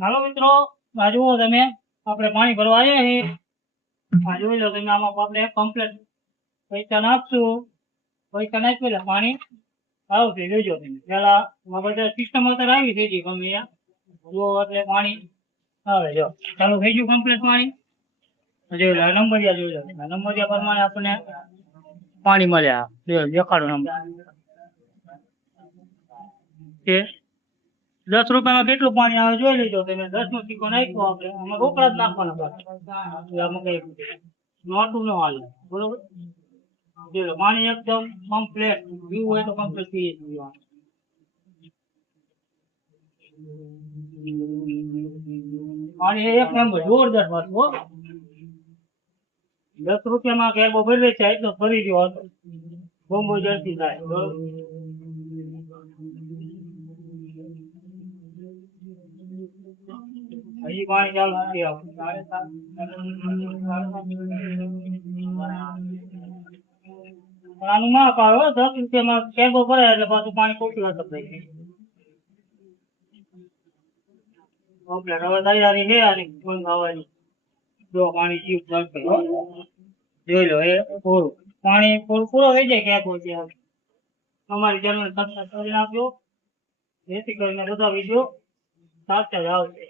હાલો મિત્રો, આ જુઓ તમે આપણે પાણી ભરવા આવ્યા છીએ. આ જોઈ લો તમે, આમાં આપણે કમ્પ્લેટ પૈસા નાખશું. પૈસા નાખ્યું એટલે પાણી આવશે. જોજો તમે પેલા બધા સિસ્ટમ અત્યારે આવી થઈ ગઈ ગમે ત્યાં જુઓ એટલે પાણી આવે. જો ચાલુ થઈ ગયું કમ્પ્લેટ પાણી. જોઈ લો નંબરિયા જોઈ લો. નંબરિયા પ્રમાણે આપણને પાણી મળ્યા. દેખાડો નંબર કે 10 રૂપિયામાં કેટલું પાણી આવે જોઈ લેજો તમે. 10 નો સિક્કો નાખ્યો આપણે, આમાં રોકડા જ નાખવાના પાછા. આમાં કઈ નોટું ન હાલે, બરોબર. જોઈ લો પાણી એકદમ કમ્પ્લેટ પીવું હોય તો કમ્પ્લેટ પી પીવાનું. પાણી એક નંબર જોરદાર પાછું હો. 10 રૂપિયામાં કેરબો ભરી છે એટલો ફરી ગયો હતો. બોમ્બો જલ્દી થાય, બરોબર. હજી પાણી ચાલુ નથી આવતું. આનું ના પાડો 10 રૂપિયામાં કેરબો ભરાય એટલે પાછું પાણી ખોટું હતું થઈ જાય. હવે તૈયારી છે આની બંધ આવવાની. જો પાણી જીવ ચાલશે, જોઈ લો. એ પૂરું પાણી પૂરો થઈ જાય ક્યાંક ત્યાં અમારી ચેનલ સબસ્ક્રાઇબ કરી નાખજો, જેથી કરીને બધા વિડીયો સાચા જ આવશે.